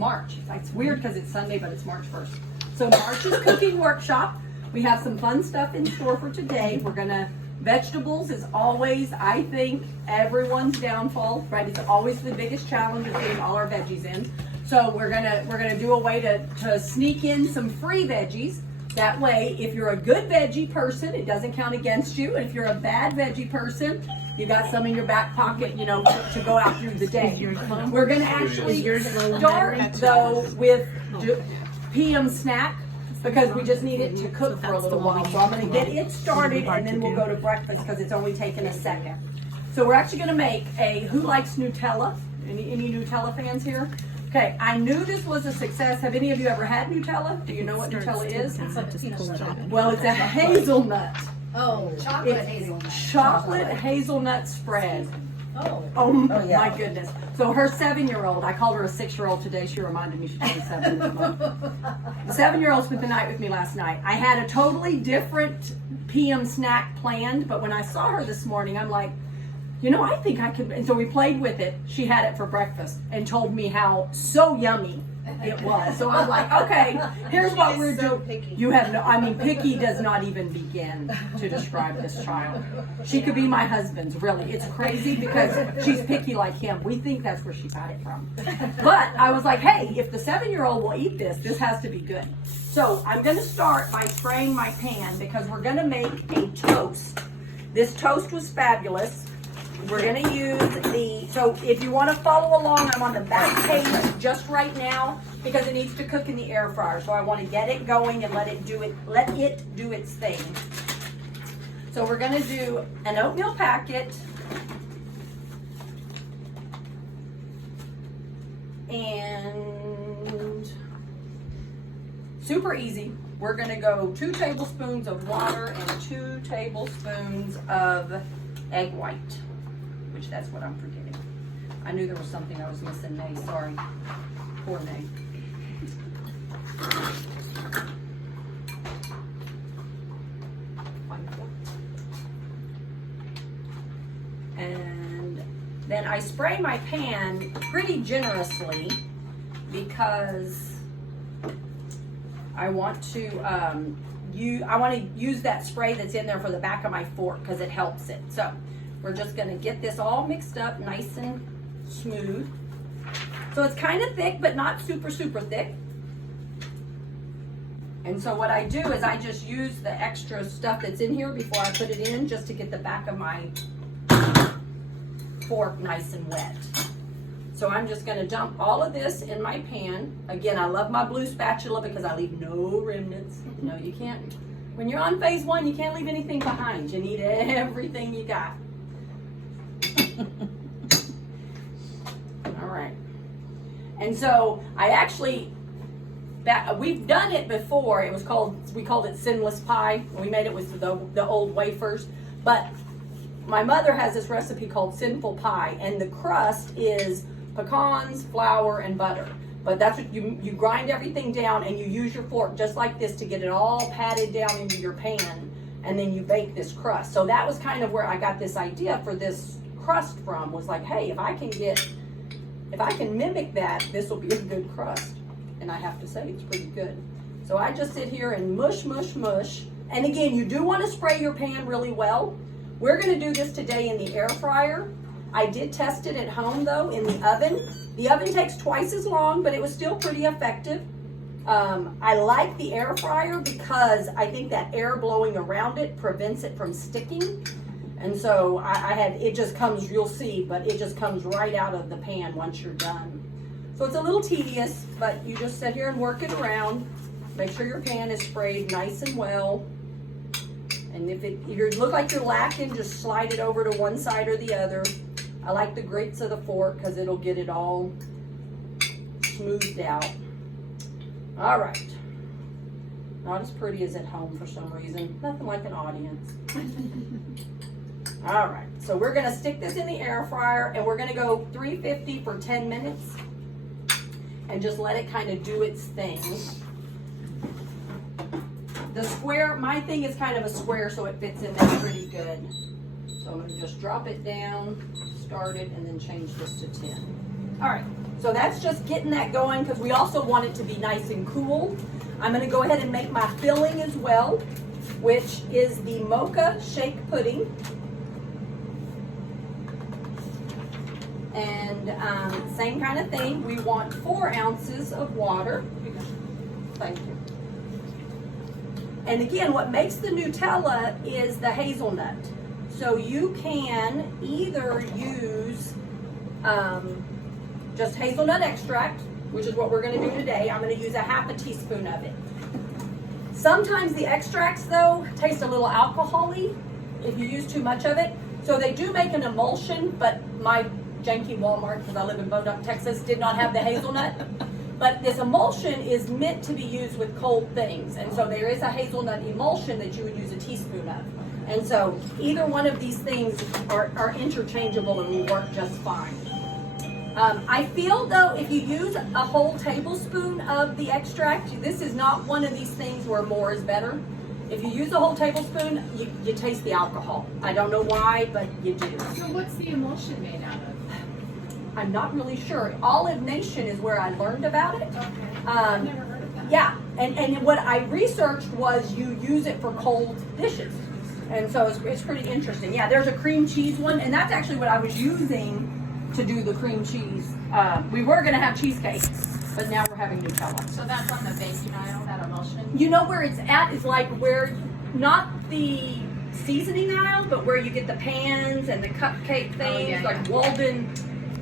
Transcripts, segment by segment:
March. It's weird because it's Sunday, but it's March 1st. So March's cooking workshop. We have some fun stuff in store for today. We're gonna, vegetables is always, I think, everyone's downfall, right? It's always the biggest challenge of getting all our veggies in. So we're gonna do a way to sneak in some free veggies. That way, if you're a good veggie person, it doesn't count against you. And if you're a bad veggie person, you got some in your back pocket, you know, to go out through the day. We're gonna actually start though with PM snack, because we just need it to cook for a little while. So I'm going to get it started and then we'll go to breakfast because it's only taken a second. So we're actually going to make a, who likes Nutella? Any Nutella fans here? Okay, I knew this was a success. Have any of you ever had Nutella? Do you know what Nutella is? It's like peanut butter. Well, it's a hazelnut. Oh, chocolate hazelnut. Chocolate hazelnut spread. Oh, My goodness. So her 7-year-old, I called her a 6-year-old today. She reminded me she's 27 this month. The 7-year-old spent the night with me last night. I had a totally different PM snack planned, but when I saw her this morning, I'm like, you know, I think I could. And so we played with it. She had it for breakfast and told me how so yummy it was. So I was like, okay, here's what we're doing. Picky. You have no, I mean, picky does not even begin to describe this child. She could be my husband's, really. It's crazy because she's picky like him. We think that's where she got it from. But I was like, hey, if the 7-year-old will eat this, this has to be good. So I'm going to start by spraying my pan because we're going to make a toast. This toast was fabulous. We're going to use so if you want to follow along, I'm on the back page just right now because it needs to cook in the air fryer. So I want to get it going and let it do its thing. So we're going to do an oatmeal packet and super easy. We're going to go 2 tablespoons of water and 2 tablespoons of egg white. Which that's what I'm forgetting. I knew there was something I was missing. Nay, sorry. Poor Nay. And then I spray my pan pretty generously because I want to use that spray that's in there for the back of my fork because it helps it. So we're just going to get this all mixed up nice and smooth. So it's kind of thick, but not super, super thick. And so what I do is I just use the extra stuff that's in here before I put it in just to get the back of my fork nice and wet. So I'm just going to dump all of this in my pan. Again, I love my blue spatula because I leave no remnants. You know, you can't, when you're on phase 1, you can't leave anything behind. You need everything you got. All right. And so I actually, we've done it before. It was we called it sinless pie. We made it with the old wafers. But my mother has this recipe called sinful pie, and the crust is pecans, flour, and butter. But that's what you grind everything down, and you use your fork just like this to get it all patted down into your pan, and then you bake this crust. So that was kind of where I got this idea for this crust from, was like, hey, if I can mimic that, this will be a good crust. And I have to say, it's pretty good. So I just sit here and mush, mush, mush. And again, you do want to spray your pan really well. We're going to do this today in the air fryer. I did test it at home though in the oven. The oven takes twice as long, but it was still pretty effective. I like the air fryer because I think that air blowing around it prevents it from sticking. And so it just comes, you'll see, but it just comes right out of the pan once you're done. So it's a little tedious, but you just sit here and work it around. Make sure your pan is sprayed nice and well. And if you look like you're lacking, just slide it over to one side or the other. I like the grits of the fork because it'll get it all smoothed out. All right. Not as pretty as at home for some reason. Nothing like an audience. All right, so we're gonna stick this in the air fryer and we're gonna go 350 for 10 minutes and just let it kind of do its thing. The square, my thing is kind of a square so it fits in there pretty good. So I'm gonna just drop it down, start it, and then change this to 10. All right, So that's just getting that going because we also want it to be nice and cool. I'm going to go ahead and make my filling as well, which is the mocha shake pudding. And same kind of thing. We want 4 ounces of water. Thank you. And again, what makes the Nutella is the hazelnut. So you can either use just hazelnut extract, which is what we're going to do today. I'm going to use a half a teaspoon of it. Sometimes the extracts, though, taste a little alcohol-y if you use too much of it. So they do make an emulsion, but my janky Walmart, because I live in Boduk, Texas, did not have the hazelnut. But this emulsion is meant to be used with cold things. And so there is a hazelnut emulsion that you would use a teaspoon of. And so either one of these things are interchangeable and will work just fine. I feel though if you use a whole tablespoon of the extract, this is not one of these things where more is better. If you use a whole tablespoon, you taste the alcohol. I don't know why, but you do. So what's the emulsion made out of? I'm not really sure. Olive Nation is where I learned about it. Okay. I've never heard of that. Yeah, and what I researched was you use it for cold dishes. And so it's pretty interesting. Yeah, there's a cream cheese one, and that's actually what I was using to do the cream cheese. We were going to have cheesecake, but now we're having Nutella. So that's on the baking aisle, that emulsion? You know where it's at is like where, not the seasoning aisle, but where you get the pans and the cupcake things, yeah, like yeah. Walden,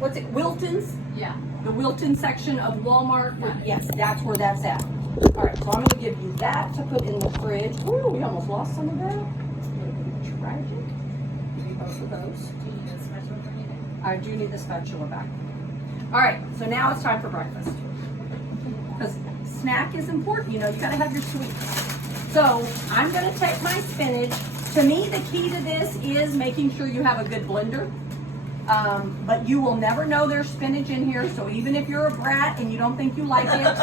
what's it, Wilton's? Yeah. The Wilton section of Walmart. Yeah. Yes, that's where that's at. All right, so I'm going to give you that to put in the fridge. Ooh, we almost lost some of that. A little bit tragic. Give you both of those. Do you need a spatula for anything? I do need the spatula back. All right, so now it's time for breakfast. Because snack is important, you know, you gotta have your sweets. So I'm gonna take my spinach. To me, the key to this is making sure you have a good blender. But you will never know there's spinach in here, so even if you're a brat and you don't think you like it,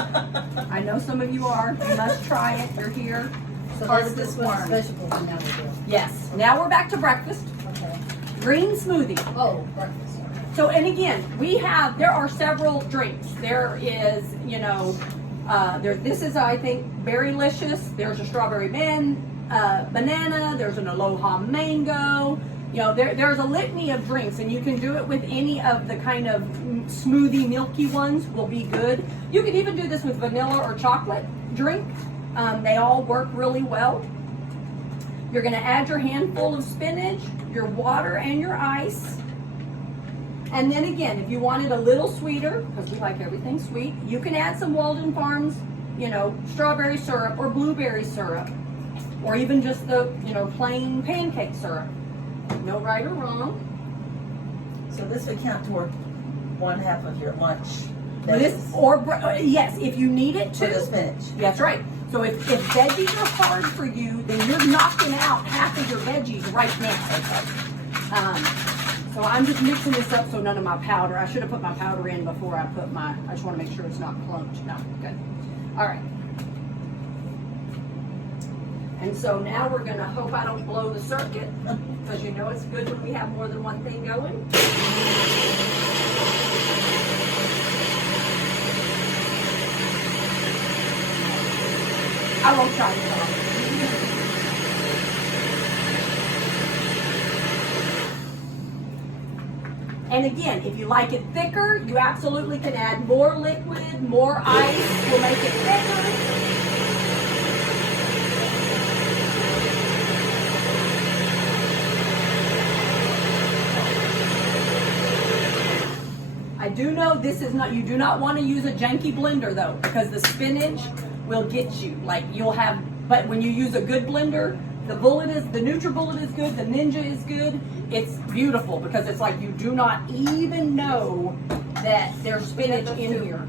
I know some of you are, you must try it, you're here. So Part that's of this this one's farm. vegetable one now we do. Yes, now we're back to breakfast. Okay. Green smoothie. Oh, breakfast. So, and again, there are several drinks. There is, you know, this is, I think, Berrylicious. There's a strawberry banana. There's an Aloha mango. You know, there's a litany of drinks, and you can do it with any of the kind of smoothie, milky ones will be good. You could even do this with vanilla or chocolate drink. They all work really well. You're going to add your handful of spinach, your water, and your ice. And then again, if you want it a little sweeter, because we like everything sweet, you can add some Walden Farms, you know, strawberry syrup or blueberry syrup, or even just the, you know, plain pancake syrup. No right or wrong. So this would count toward 1/2 of your lunch. Yes, if you need it For the to. spinach. That's right. So if veggies are hard for you, then you're knocking out half of your veggies right now. So I'm just mixing this up so none of my powder, I should have put my powder in before I put I just want to make sure it's not clumped. No, good. All right. And so now we're going to hope I don't blow the circuit, because you know it's good when we have more than one thing going. I won't try it at all. And again, if you like it thicker, you absolutely can add more liquid, more ice will make it thicker. I do know this is not, you do not want to use a janky blender though, because the spinach will get you. Like you'll have, but when you use a good blender, the NutriBullet is good, the Ninja is good. It's beautiful because it's like you do not even know that there's spinach in here.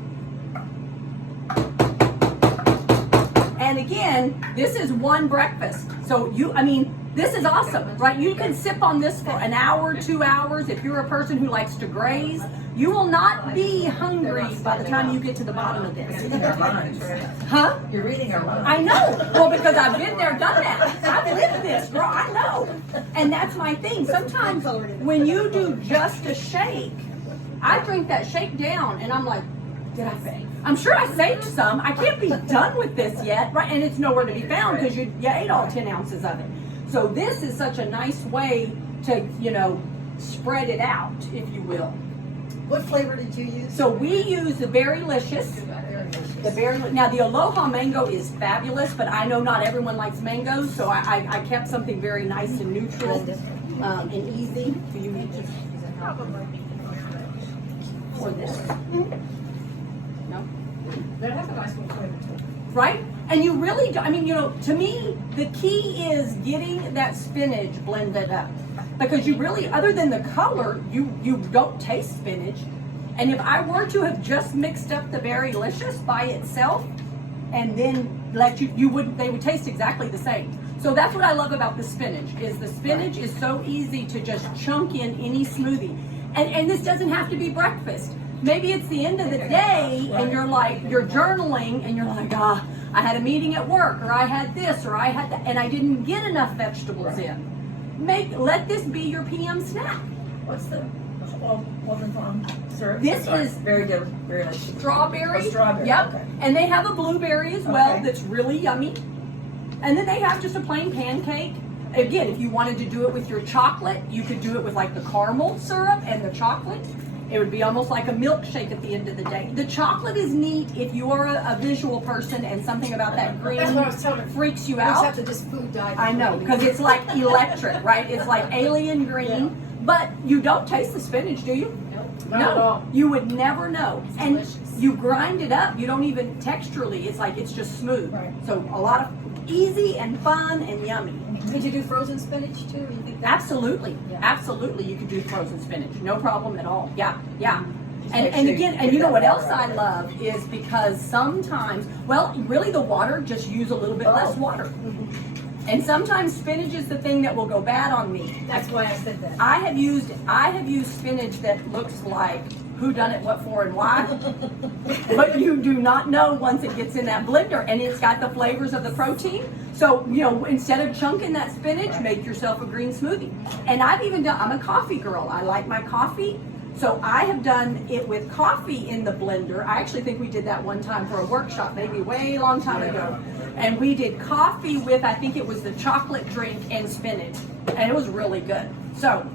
And again, this is one breakfast. So this is awesome, right? You can sip on this for an hour, 2 hours. If you're a person who likes to graze, you will not be hungry by the time you get to the bottom of this. You're reading our minds. Huh? You're reading our minds. I know. Well, because I've been there, done that. I've lived this, girl. I know. And that's my thing. Sometimes when you do just a shake, I drink that shake down, and I'm like, did I say? I'm sure I saved some. I can't be done with this yet, right? And it's nowhere to be found because you ate all 10 ounces of it. So this is such a nice way to, spread it out, if you will. What flavor did you use? So we use the Berrylicious. Now the Aloha mango is fabulous, but I know not everyone likes mangoes, so I kept something very nice and neutral and easy for you to just or this. No? That has a nice little flavor to it. Right? And you really do, to me, the key is getting that spinach blended up. Because you really, other than the color, you don't taste spinach. And if I were to have just mixed up the Berrylicious by itself and then they would taste exactly the same. So that's what I love about the spinach, is the spinach is so easy to just chunk in any smoothie. And this doesn't have to be breakfast. Maybe it's the end of the day and you're journaling and you're like, I had a meeting at work, or I had this, or I had that, and I didn't get enough vegetables in. Let this be your PM snack. What's the Walden syrup? This is very good, very nice. Strawberry. Oh, strawberry. Yep. Okay. And they have a blueberry as well Okay. that's really yummy. And then they have just a plain pancake. Again, if you wanted to do it with your chocolate, you could do it with like the caramel syrup and the chocolate. It would be almost like a milkshake at the end of the day. The chocolate is neat if you are a visual person and something about that green That's what I was telling her. freaks you We just out. have to just food dye. I know, because it's like electric, right? It's like alien green, but you don't taste the spinach, do you? Nope. No, Not at all. you would never know. It's And delicious. you grind it up. You don't even texturally. It's just smooth. Right. So a lot of easy and fun and yummy. Could you do frozen spinach too? You think that? Absolutely, Yeah. absolutely. You could do frozen spinach, no problem at all. Yeah, yeah. And make sure you again, get and you know that what water else out I of it. love is because sometimes, well, really the water, just use a little bit less water. And sometimes spinach is the thing that will go bad on me. That's why I said that. I have used spinach that looks like who done it, what for, and why. But you do not know once it gets in that blender, and it's got the flavors of the protein. So, instead of chunking that spinach, make yourself a green smoothie. And I've even done, I'm a coffee girl. I like my coffee. So I have done it with coffee in the blender. I actually think we did that one time for a workshop, maybe way long time ago. And we did coffee with, I think it was the chocolate drink and spinach. And it was really good. So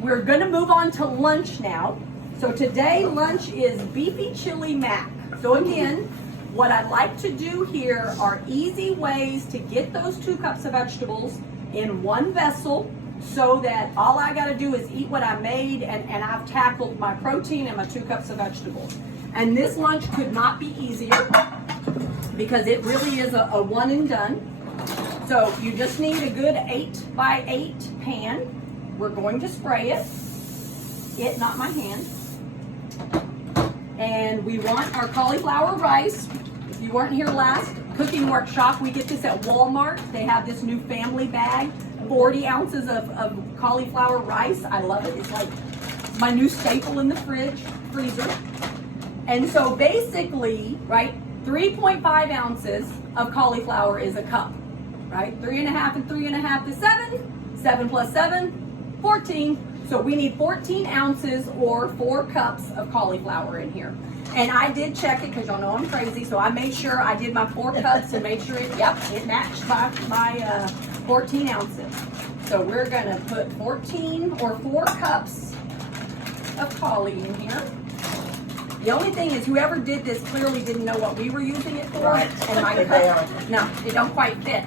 we're going to move on to lunch now. So today lunch is beefy chili mac. So again, what I'd like to do here are easy ways to get those 2 cups of vegetables in one vessel, so that all I got to do is eat what I made, and I've tackled my protein and my 2 cups of vegetables. And this lunch could not be easier because it really is a one and done. So you just need a good 8 by 8 pan. We're going to spray it, not my hand. And we want our cauliflower rice. If you weren't here last cooking workshop, we get this at Walmart. They have this new family bag, 40 ounces of cauliflower rice. I love it. It's like my new staple in the freezer. And so basically, right, 3.5 ounces of cauliflower is a cup, right? 3.5 and 3.5 is 7. 7 plus 7, 14. So we need 14 ounces or 4 cups of cauliflower in here. And I did check it because y'all know I'm crazy. So I made sure I did my 4 cups and made sure it matched my 14 ounces. So we're gonna put 14 or 4 cups of cauli in here. The only thing is whoever did this clearly didn't know what we were using it for. Right. And my They cup, no, it don't quite fit.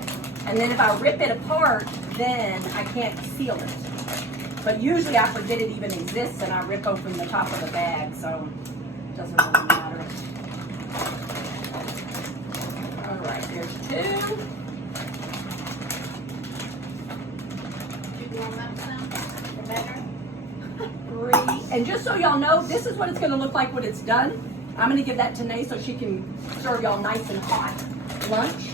And then if I rip it apart, then I can't seal it. But usually I forget it even exists and I rip open the top of the bag, so it doesn't really matter. All right, here's 2. You warm up some? The better? 3. And just so y'all know, this is what it's going to look like when it's done. I'm going to give that to Nay so she can serve y'all nice and hot lunch.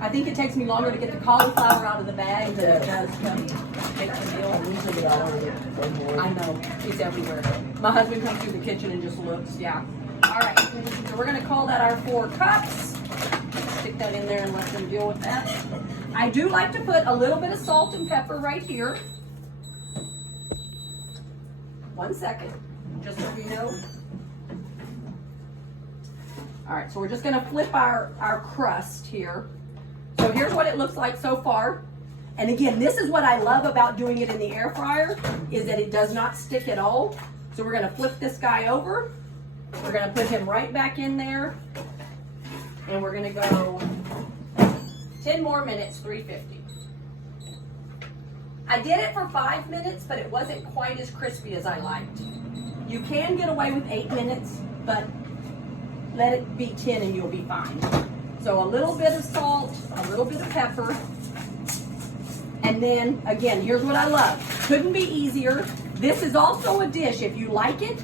I think it takes me longer to get the cauliflower out of the bag than it does to make the meal. Usually all over it. I know, it's everywhere. My husband comes through the kitchen and just looks, yeah. All right, so we're gonna call that our 4 cups. Stick that in there and let them deal with that. I do like to put a little bit of salt and pepper right here. 1 second, just so you know. All right, so we're just gonna flip our crust here. So here's what it looks like so far. And again, this is what I love about doing it in the air fryer, is that it does not stick at all. So we're gonna flip this guy over. We're gonna put him right back in there. And we're gonna go 10 more minutes, 350. I did it for 5 minutes, but it wasn't quite as crispy as I liked. You can get away with 8 minutes, but let it be 10 and you'll be fine. So a little bit of salt, a little bit of pepper. And then, again, here's what I love. Couldn't be easier. This is also a dish. If you like it,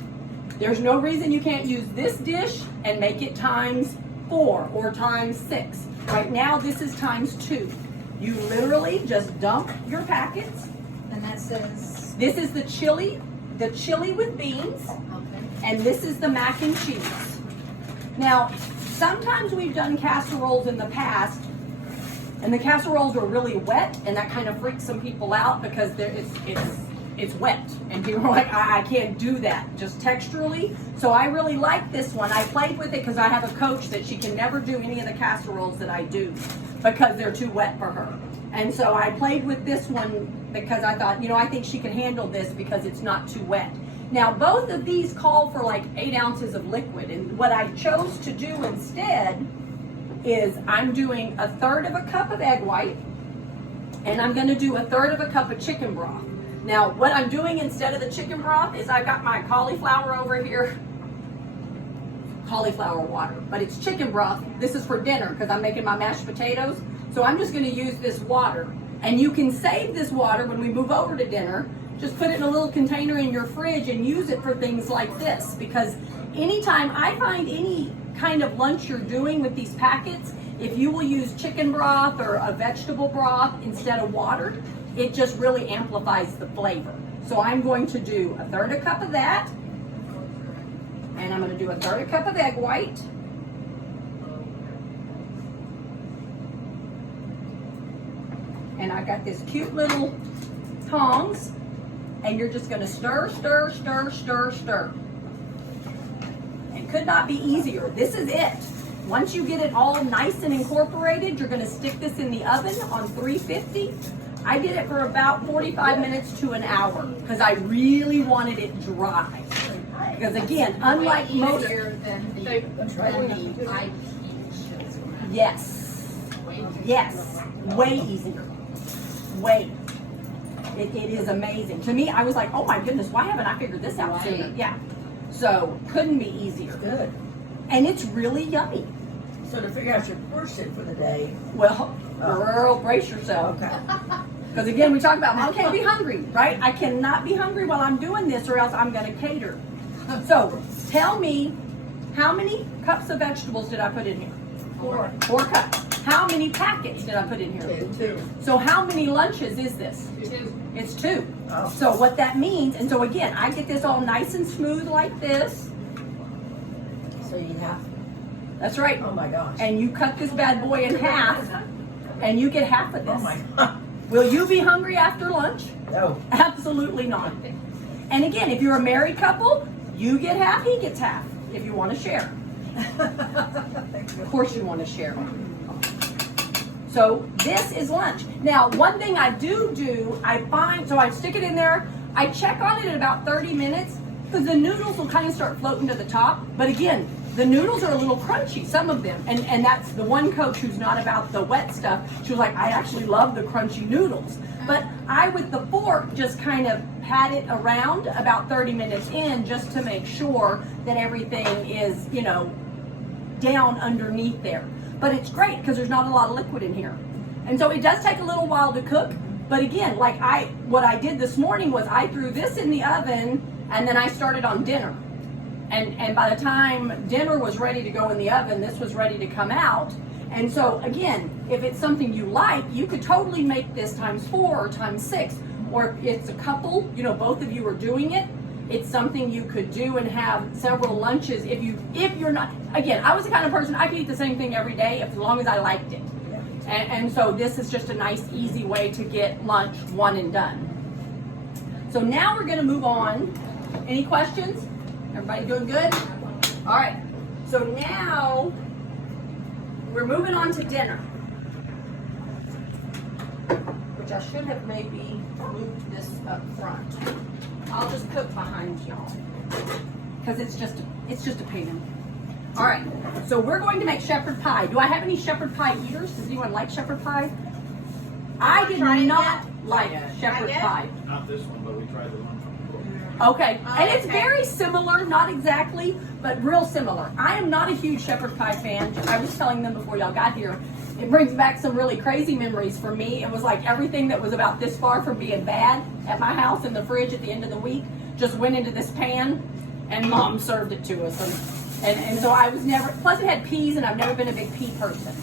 there's no reason you can't use this dish and make it times 4 or times 6. Right now, this is times 2. You literally just dump your packets. And that says, This is the chili with beans, okay. and this is the mac and cheese. Now, sometimes we've done casseroles in the past, and the casseroles are really wet, and that kind of freaks some people out because it's wet, and people are like, I can't do that, just texturally. So I really like this one. I played with it because I have a coach that she can never do any of the casseroles that I do because they're too wet for her. And so I played with this one because I thought, I think she can handle this because it's not too wet. Now, both of these call for like 8 ounces of liquid, and what I chose to do instead is I'm doing 1/3 of a cup of egg white, and I'm gonna do 1/3 of a cup of chicken broth. Now, what I'm doing instead of the chicken broth is I've got my cauliflower over here, cauliflower water, but it's chicken broth. This is for dinner because I'm making my mashed potatoes. So I'm just gonna use this water, and you can save this water when we move over to dinner. Just put it in a little container in your fridge and use it for things like this, because anytime I find any kind of lunch you're doing with these packets, if you will use chicken broth or a vegetable broth instead of water, it just really amplifies the flavor. So I'm going to do 1/3 a cup of that, and I'm going to do 1/3 a cup of egg white. And I got this cute little tongs, and you're just going to stir, stir, stir, stir, stir. It could not be easier. This is it. Once you get it all nice and incorporated, you're going to stick this in the oven on 350. I did it for about 45 minutes to an hour because I really wanted it dry. Because again, unlike most, Than the IP shows. yes, yes, way easier, way. It is amazing. To me, I was like, oh my goodness, why haven't I figured this out sooner? Right. Yeah. So couldn't be easier. Good. And it's really yummy. So to figure out your portion for the day. Well, girl, brace yourself. Okay. Because again, we talk about I can't be hungry, right? I cannot be hungry while I'm doing this, or else I'm going to cater. So tell me, how many cups of vegetables did I put in here? 4. 4 cups. How many packets did I put in here? 2. So how many lunches is this? 2. It's 2. Oh. So what that means, and so again, I get this all nice and smooth like this. So you have. That's right. Oh my gosh. And you cut this bad boy in half, and you get half of this. Oh my God. Will you be hungry after lunch? No. Absolutely not. And again, if you're a married couple, you get half, he gets half, if you want to share. Of course you want to share. So this is lunch. Now, one thing I do, I find, so I stick it in there, I check on it in about 30 minutes, because the noodles will kind of start floating to the top. But again, the noodles are a little crunchy, some of them. And that's the one coach who's not about the wet stuff. She was like, I actually love the crunchy noodles. But I, with the fork, just kind of pat it around about 30 minutes in, just to make sure that everything is, down underneath there. But it's great because there's not a lot of liquid in here. And so it does take a little while to cook. But again, what I did this morning was I threw this in the oven, and then I started on dinner. And by the time dinner was ready to go in the oven, this was ready to come out. And so again, if it's something you like, you could totally make this times 4 or times 6. Or if it's a couple, both of you are doing it, it's something you could do and have several lunches if you're not, again, I was the kind of person, I could eat the same thing every day as long as I liked it. And so this is just a nice, easy way to get lunch one and done. So now we're gonna move on. Any questions? Everybody doing good? All right, so now we're moving on to dinner, which I should have maybe moved this up front. I'll just cook behind y'all because it's just a pain in. All right, so we're going to make shepherd pie. Do I have any shepherd pie eaters? Does anyone like shepherd pie? I did not like shepherd pie. Not this one, but we tried the one from the book. Okay, and it's very similar, not exactly, but real similar. I am not a huge shepherd pie fan. I was telling them before y'all got here, it brings back some really crazy memories for me. It was like everything that was about this far from being bad at my house in the fridge at the end of the week just went into this pan, and Mom served it to us. And so I was never, plus it had peas, and I've never been a big pea person.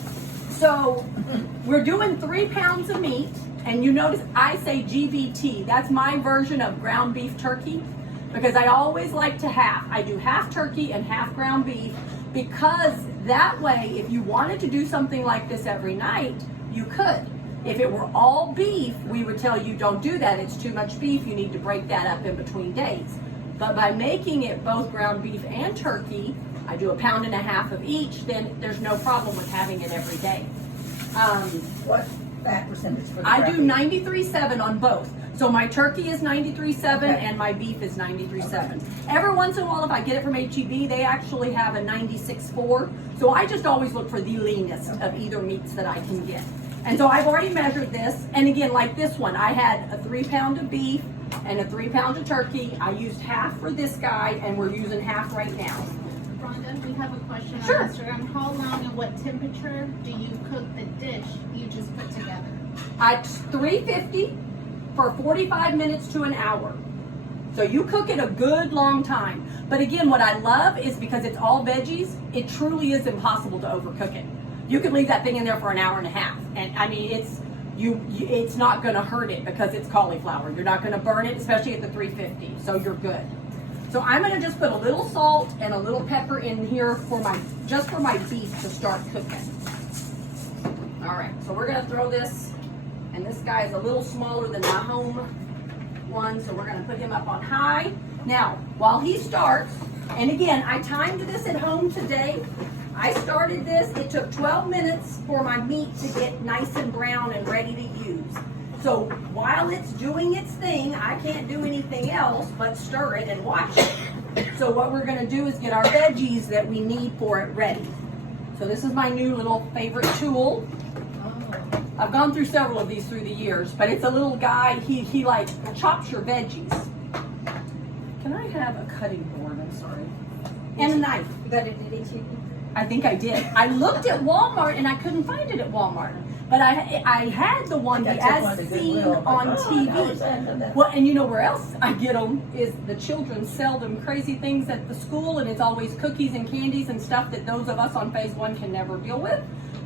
So we're doing 3 pounds of meat, and you notice I say GVT. That's my version of ground beef turkey, because I always like to I do half turkey and half ground beef, because that way, if you wanted to do something like this every night, you could. If it were all beef, we would tell you don't do that. It's too much beef. You need to break that up in between days. But by making it both ground beef and turkey, I do 1.5 pounds of each, then there's no problem with having it every day. What fat percentage for the I do ground beef? 93.7 on both. So my turkey is 93.7 Okay. and my beef is 93.7. Every once in a while, if I get it from HEB, they actually have a 96.4. So I just always look for the leanest of either meats that I can get. And so I've already measured this. And again, like this one, I had a 3 pound of beef and a 3 pound of turkey. I used half for this guy, and we're using half right now. Rhonda, we have a question Sure. on Instagram. How long and what temperature do you cook the dish you just put together? At 350 for 45 minutes to an hour. So you cook it a good long time. But again, what I love is because it's all veggies, it truly is impossible to overcook it. You could leave that thing in there for 1.5 hours. And I mean, it's not gonna hurt it because it's cauliflower. You're not gonna burn it, especially at the 350, so you're good. So I'm gonna just put a little salt and a little pepper in here for my beef to start cooking. All right, so we're gonna throw this, and this guy is a little smaller than my home one, so we're gonna put him up on high. Now, while he starts, and again, I timed this at home today. I started this, it took 12 minutes for my meat to get nice and brown and ready to use. So while it's doing its thing, I can't do anything else but stir it and watch it. So what we're gonna do is get our veggies that we need for it ready. So this is my new little favorite tool. I've gone through several of these through the years, but it's a little guy, he like chops your veggies. Can I have a cutting board? I'm sorry. And a knife. You got it at HEB? I think I did. I looked at Walmart and I couldn't find it at Walmart. But I had the one, I the took As one to Seen Goodwill. on I was TV. like, Well, and you know where else I get them is the children sell them crazy things at the school, and it's always cookies and candies and stuff that those of us on phase 1 can never deal with.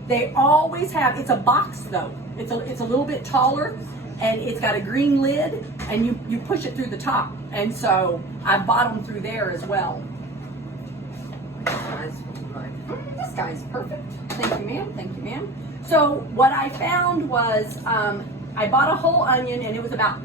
They always have, it's a box though. It's a little bit taller, and it's got a green lid, and you push it through the top. And so I bought them through there as well. This guy's perfect. Thank you, ma'am. Thank you, ma'am. So what I found was I bought a whole onion, and it was about,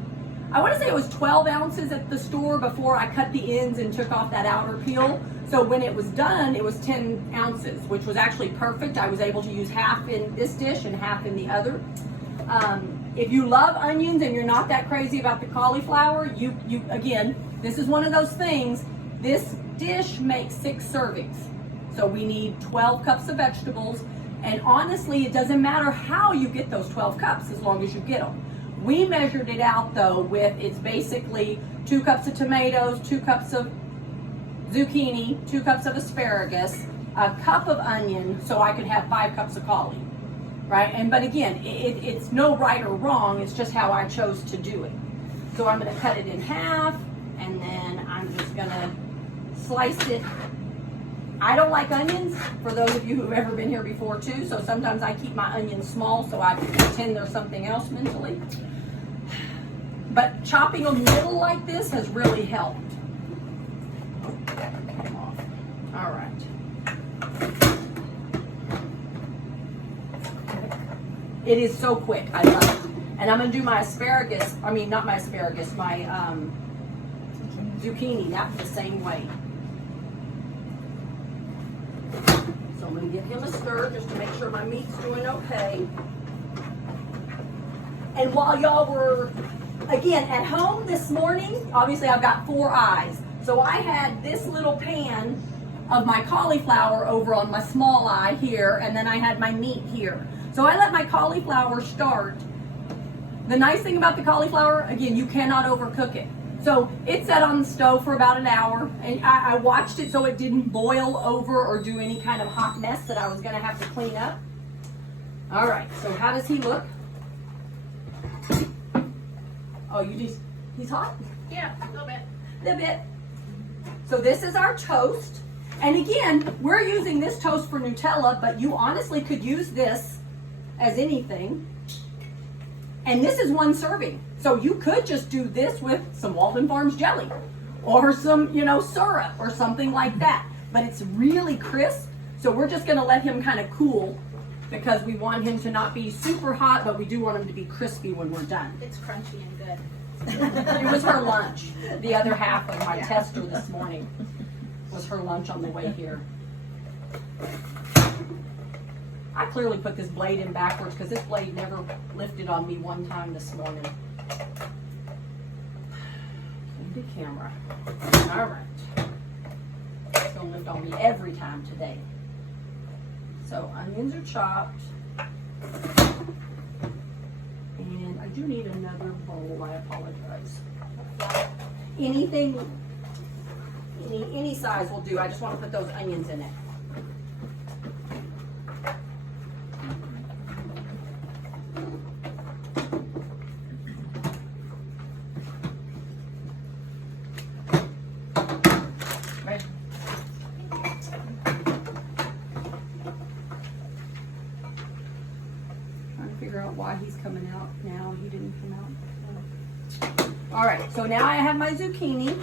I want to say it was 12 ounces at the store before I cut the ends and took off that outer peel. So when it was done, it was 10 ounces, which was actually perfect. I was able to use half in this dish and half in the other. If you love onions and you're not that crazy about the cauliflower, you again, this is one of those things. This dish makes 6 servings. So we need 12 cups of vegetables. And honestly, it doesn't matter how you get those 12 cups as long as you get them. We measured it out though with, it's basically 2 cups of tomatoes, 2 cups of zucchini, 2 cups of asparagus, a cup of onion, so I could have 5 cups of cauli, right? And but again, it's no right or wrong, it's just how I chose to do it. So I'm gonna cut it in half, and then I'm just gonna slice it. I don't like onions, for those of you who've ever been here before too, so sometimes I keep my onions small so I pretend they're something else mentally. But chopping them little like this has really helped. All right. It is so quick. I love it. And I'm gonna do my asparagus. I mean, not my asparagus. My zucchini. That's the same way. So I'm gonna give him a stir just to make sure my meat's doing okay. And while y'all were, again, at home this morning, obviously I've got 4 eyes. So I had this little pan of my cauliflower over on my small eye here, and then I had my meat here. So I let my cauliflower start. The nice thing about the cauliflower, again, you cannot overcook it. So it sat on the stove for about an hour, and I watched it so it didn't boil over or do any kind of hot mess that I was gonna have to clean up. All right, so how does he look? Oh, he's hot? Yeah, a little bit. A little bit. So this is our toast. And again, we're using this toast for Nutella, but you honestly could use this as anything. And this is 1 serving. So you could just do this with some Walden Farms jelly or some, syrup or something like that. But it's really crisp. So we're just gonna let him kind of cool because we want him to not be super hot, but we do want him to be crispy when we're done. It's crunchy and good. It was her lunch. The other half of my tester this morning was her lunch on the way here. I clearly put this blade in backwards because this blade never lifted on me one time this morning. The camera. All right. It's going to lift on me every time today. So onions are chopped. And I do need another bowl, I apologize. Anything, any size will do. I just want to put those onions in it. Right. Trying to figure out why he's coming out now. He didn't come out. All right, so now I have my zucchini.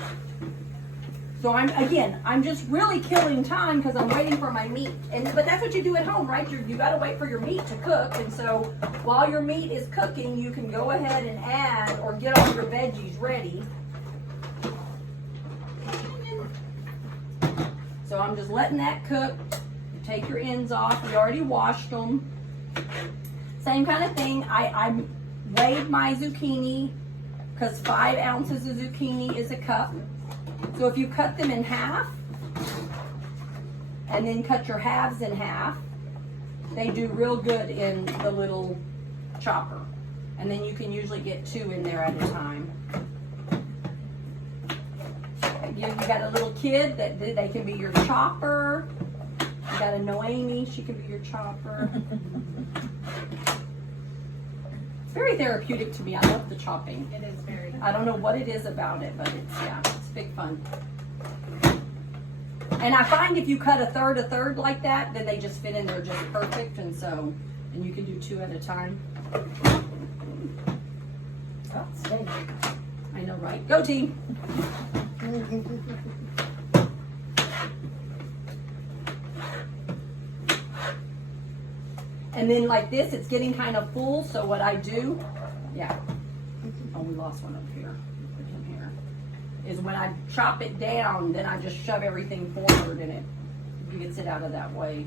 So I'm just really killing time because I'm waiting for my meat. But that's what you do at home, right? You got to wait for your meat to cook. And so while your meat is cooking, you can go ahead and add or get all your veggies ready. So I'm just letting that cook. You take your ends off. We already washed them. Same kind of thing. I weighed my zucchini because 5 ounces of zucchini is a cup. So if you cut them in half and then cut your halves in half, they do real good in the little chopper. And then you can usually get 2 in there at a time. You got a little kid that they can be your chopper. You got a Noemi, she can be your chopper. It's very therapeutic to me. I love the chopping. It is very good. I don't know what it is about it, but it's big fun. And I find if you cut a third like that, then they just fit in there just perfect. And you can do 2 at a time. Outstanding. I know, right? Go team. And then like this, it's getting kind of full. So what I do, oh, we lost one up here. Put him here. Is when I chop it down, then I just shove everything forward and it gets it out of that way.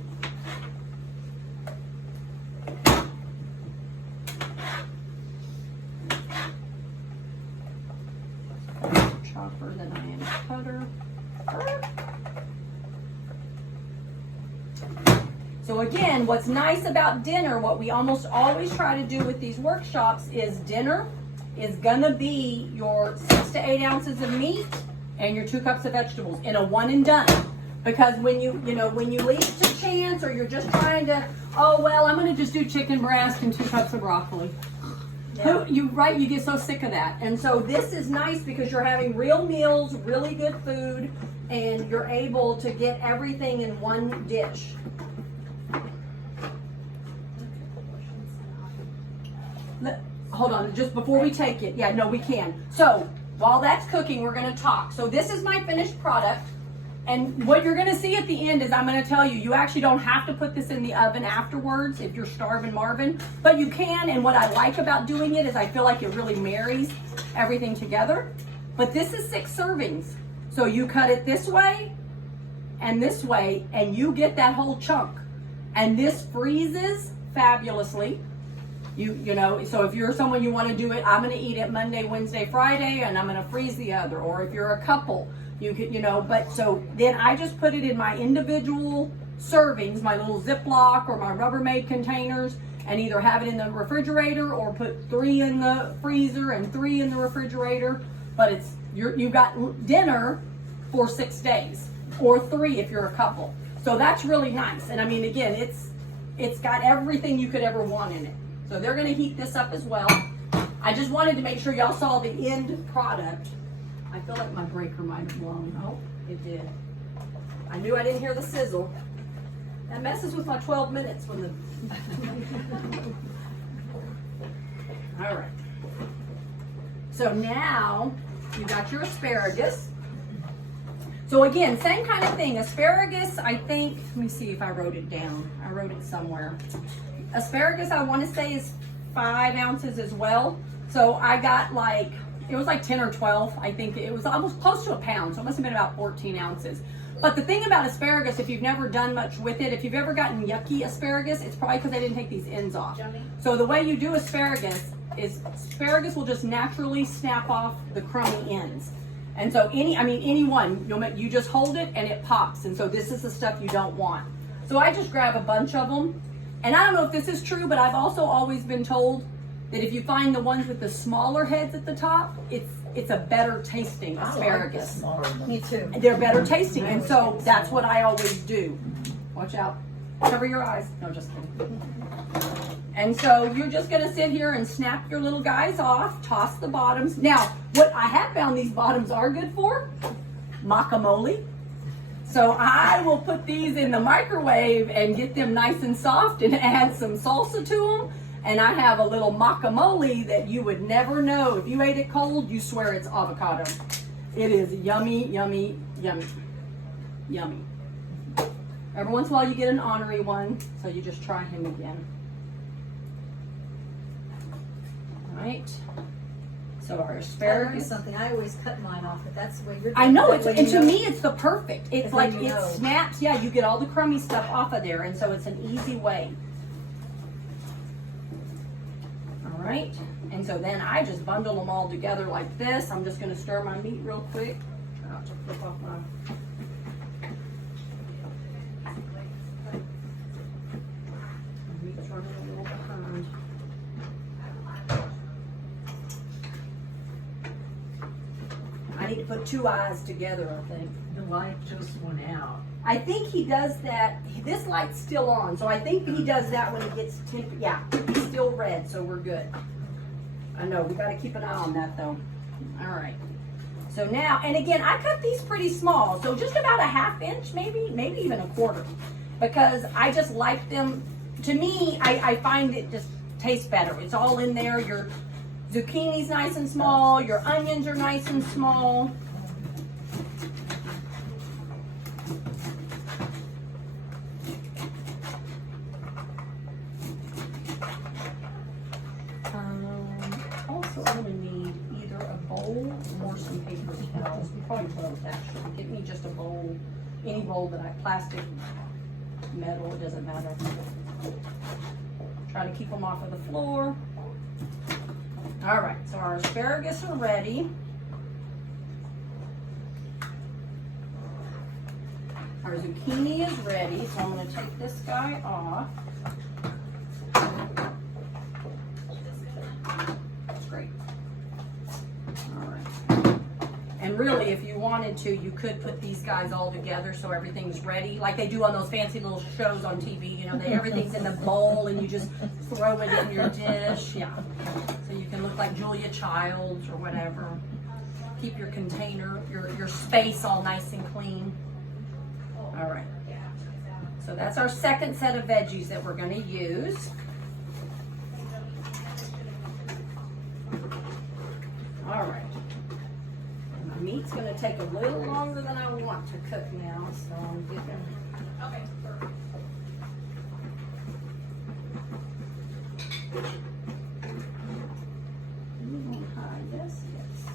Chopper than I am a cutter. So again, what's nice about dinner, what we almost always try to do with these workshops is dinner is gonna be your 6 to 8 ounces of meat and your 2 cups of vegetables in a one and done. Because when you leave it to chance or you're just trying to, oh, well, I'm gonna just do chicken breast and 2 cups of broccoli. Yeah. You get so sick of that. And so this is nice because you're having real meals, really good food, and you're able to get everything in one dish. Hold on, just before we take it. Yeah, no, we can. So while that's cooking, we're going to talk. So this is my finished product. And what you're gonna see at the end is I'm gonna tell you, you actually don't have to put this in the oven afterwards if you're starving Marvin, but you can. And what I like about doing it is I feel like it really marries everything together. But this is 6 servings. So you cut it this way, and you get that whole chunk. And this freezes fabulously. You know, so if you're someone you want to do it, I'm going to eat it Monday, Wednesday, Friday, and I'm going to freeze the other. Or if you're a couple, you could, you know, but so then I just put it in my individual servings, my little Ziploc or my Rubbermaid containers, and either have it in the refrigerator or put 3 in the freezer and 3 in the refrigerator. But it's, you've got dinner for 6 days, or 3 if you're a couple. So that's really nice. And I mean, again, it's got everything you could ever want in it. So they're gonna heat this up as well. I just wanted to make sure y'all saw the end product. I feel like my breaker might have blown. Oh, it did. I knew I didn't hear the sizzle. That messes with my 12 minutes when the... All right. So now you got your asparagus. So again, same kind of thing. Asparagus, I think, let me see if I wrote it down. I wrote it somewhere. Asparagus, I want to say, is 5 ounces as well. So I got like, it was like 10 or 12. I think it was almost close to a pound. So it must have been about 14 ounces. But the thing about asparagus, if you've never done much with it, if you've ever gotten yucky asparagus, it's probably because they didn't take these ends off. Johnny? So the way you do asparagus is asparagus will just naturally snap off the crummy ends. And so any one, you just hold it and it pops. And so this is the stuff you don't want. So I just grab a bunch of them. And I don't know if this is true, but I've also always been told that if you find the ones with the smaller heads at the top, it's a better tasting asparagus. I like the smaller. Me too. They're better tasting, and so that's what I always do. Watch out. Cover your eyes. No, just kidding. And so you're just gonna sit here and snap your little guys off, toss the bottoms. Now, what I have found these bottoms are good for, guacamole. So I will put these in the microwave and get them nice and soft and add some salsa to them. And I have a little guacamole that you would never know. If you ate it cold, you swear it's avocado. It is yummy, yummy, yummy, yummy. Every once in a while you get an ornery one, so you just try him again. All right. So our asparagus. Something I always cut mine off, but that's the way you're doing I know it. it's, and to me it's the perfect. It's It's like when you it know. snaps. Yeah, you get all the crummy stuff off of there, and so it's an easy way. All right, and so then I just bundle them all together like this. I'm just going to stir my meat real quick. Try not to flip off my. My meat's running a little behind. I need to put 2 eyes together, I think. The light just went out. I think he does that. This light's still on, so I think he does that when it gets tempered. Yeah, he's still red, so we're good. I know, we got to keep an eye on that though. All right. So now, and again, I cut these pretty small, so just about a 1/2 inch, maybe even a 1/4, because I just like them. To me, I find it just tastes better. It's all in there. Your zucchini's nice and small. Your onions are nice and small. Also, I'm gonna need either a bowl or some paper towels. Probably both, actually. Get me just a bowl, any bowl that I plastic, metal, it doesn't matter. Try to keep them off of the floor. All right, so our asparagus are ready. Our zucchini is ready, so I'm gonna take this guy off. That's great. All right. And really, if you wanted to, you could put these guys all together so everything's ready, like they do on those fancy little shows on TV. You know, everything's in the bowl and you just throw it in your dish. Yeah. So you can look like Julia Childs or whatever. Keep your container, your space all nice and clean. All right. So that's our second set of veggies that we're going to use. All right. My meat meat's gonna take a little longer than I want to cook now, so I'm getting. Okay, perfect. You gonna hide this? Yes.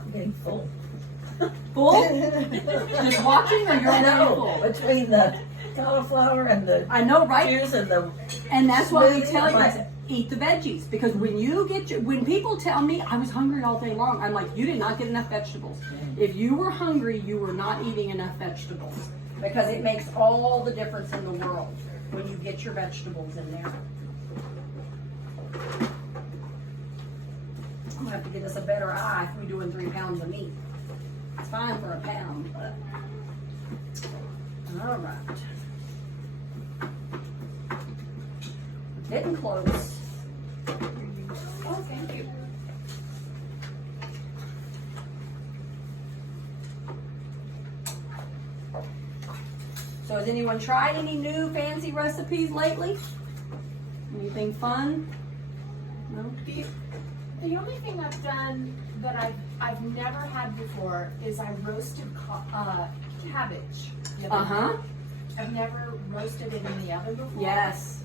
I'm getting full. Full? Just watching, or you're already full? Between the cauliflower and the I know, right? juice and the And that's why we smoothie, tell you, like- eat the veggies. Because when you get when people tell me I was hungry all day long, I'm like, you did not get enough vegetables. If you were hungry, you were not eating enough vegetables. Because it makes all the difference in the world when you get your vegetables in there. I'm gonna have to get us a better eye if we're doing 3 pounds of meat. It's fine for a pound, but. All right. Getting close. Oh, thank you. So has anyone tried any new fancy recipes lately? Anything fun? No? The only thing I've done that I've never had before is I roasted cabbage. the other Uh-huh. day. I've never roasted it in the oven before. Yes.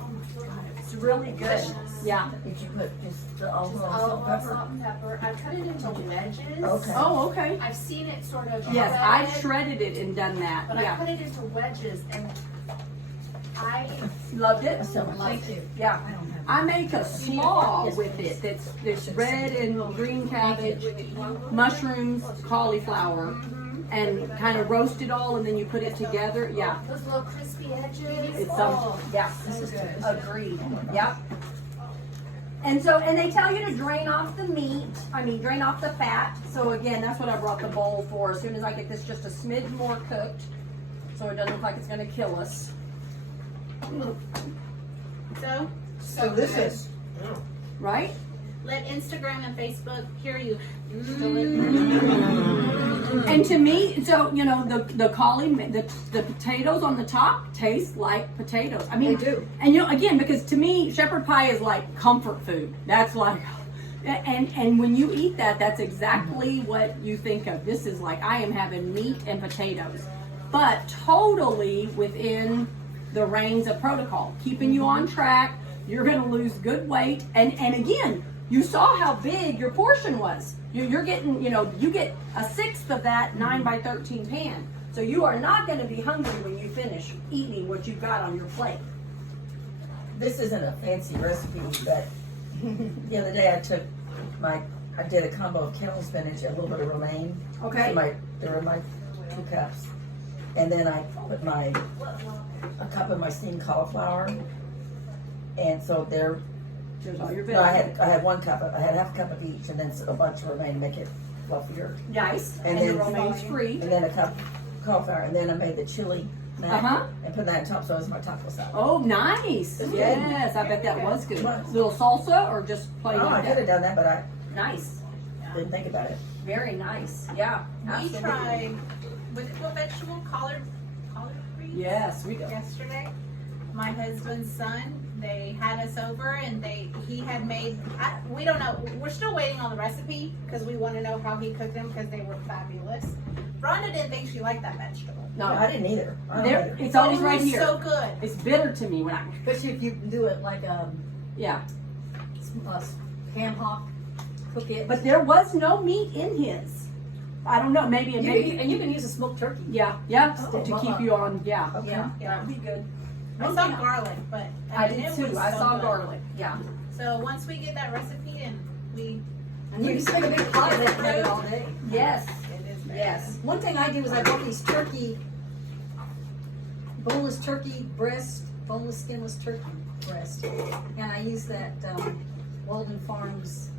Oh my god, It's really good. delicious. Yeah. Did you put just the olive Just oil, olive salt, oil, pepper? salt, and pepper. I cut it into wedges. Okay. Oh, okay. I've seen it sort of Yes, I've shredded, shredded it and done that. but I Yeah. cut it into wedges and I Loved it? So much. Like to. Yeah. I don't have. I make a slaw Yes, with please. it. There's red and green cabbage, mushrooms, cauliflower, and kind of roast it all, and then you put it together. Yeah. those little crispy edges. It's oh, yeah. so good. Agreed. Yeah. And so, and they tell you to drain off the meat. I mean, drain off the fat. So again, that's what I brought the bowl for. As soon as I get this just a smidge more cooked, so it doesn't look like it's gonna kill us. So this good. is Right? Let Instagram and Facebook hear you. And to me, so you know, the potatoes on the top taste like potatoes. I mean, They do. And you know, again, because to me, shepherd pie is like comfort food. That's like, and when you eat that, that's exactly what you think of. This is like I am having meat and potatoes, but totally within the reins of protocol, keeping you on track. You're going to lose good weight, and again, you saw how big your portion was. You're getting, you know, you get a sixth of that 9x13 pan. So you are not going to be hungry when you finish eating what you've got on your plate. this isn't a fancy recipe, but the other day I did a combo of kale spinach and a little bit of romaine. Okay. So there were my 2 cups, and then I put a cup of my steamed cauliflower, and so there. There's all your No, I veggies. had 1 cup. I had half a cup of each, and then a bunch of romaine to make it fluffier, Nice. And And the then- romaine's free. and then a cup of cauliflower, and then I made the chili mac Uh-huh. and put that on top, so it was my taco salad. Oh, nice. It's good. Yes, I bet that was good. It was. Little salsa or just plain Oh, I like could have that? done that, but I Nice. didn't think about it. Very nice. Yeah. We Absolutely. tried what vegetable? Collard greens? Yes, we do. Yesterday, my husband's son, they had us over and he had made. We don't know. We're still waiting on the recipe because we want to know how he cooked them because they were fabulous. Rhonda didn't think she liked that vegetable. No, No, I didn't either. I don't there, either. it's always It right was here. So good. It's bitter to me when I. Especially if you do it like Yeah. ham hock, cook it. But there was no meat in his. I don't know. Maybe it you maybe. can, and you can use a smoked turkey. Yeah. Yeah. Oh, to keep you on. Yeah. Okay. Yeah. That would be good. I saw garlic, but I mean, did it too. was I so saw good. garlic. Yeah. So once we get that recipe and And you can just make a big pot of it and have it all day. Yes. it is very Yes. One thing I do is I bought these boneless turkey breast, boneless skinless turkey breast. And I use that Walden Farms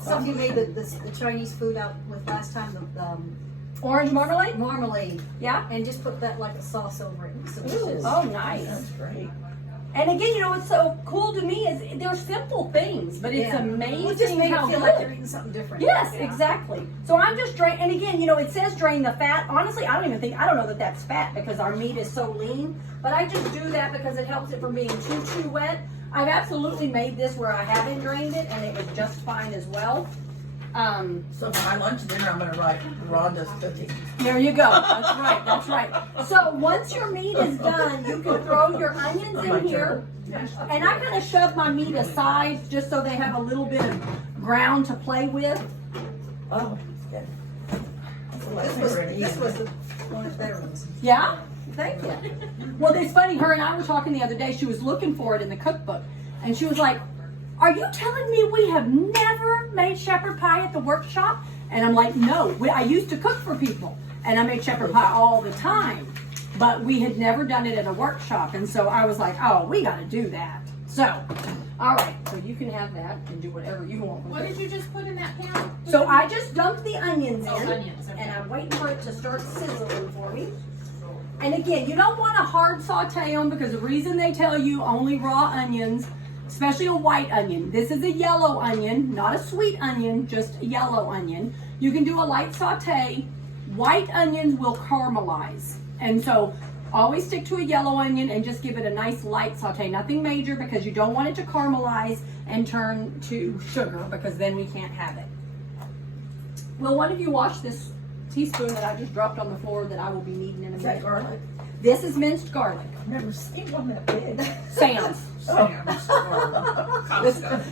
stuff you made the Chinese food out with last time, the Orange marmalade. marmalade. Yeah. And just put that like a sauce over it. It's delicious. Oh, nice. That's great. And again, you know what's so cool to me is they're simple things, but it's amazing It just made how it feel good. like they're eating something different. Yes, Yeah. exactly. So I'm just and again, you know, it says drain the fat. Honestly, I don't know that that's fat because our meat is so lean, but I just do that because it helps it from being too wet. I've absolutely made this where I haven't drained it and it was just fine as well. So for my lunch dinner, I'm gonna write Rhonda's cooking. There you go. That's right. So once your meat is done, you can throw your onions in here. And I kind of shove my meat aside just so they have a little bit of ground to play with. Oh, good. This was one of the better ones. Yeah? Thank you. Well, it's funny, her and I were talking the other day. She was looking for it in the cookbook. And she was like, are you telling me we have never made shepherd pie at the workshop? And I'm like, no. I used to cook for people. And I made shepherd pie all the time. But we had never done it at a workshop. And so I was like, oh, we got to do that. So, all right. So you can have that and do whatever you want with What it. did you just put in that pan? So I just dumped the onions in. Onions, okay. And I'm waiting for it to start sizzling for me. And again, you don't want to hard saute them because the reason they tell you only raw onions, especially a white onion. This is a yellow onion, not a sweet onion, just a yellow onion. You can do a light saute. White onions will caramelize. And so always stick to a yellow onion and just give it a nice light saute. Nothing major because you don't want it to caramelize and turn to sugar because then we can't have it. Will one of you wash this teaspoon that I just dropped on the floor that I will be needing in a Is that minute? garlic? This is minced garlic. I've never seen one that big. Sam's.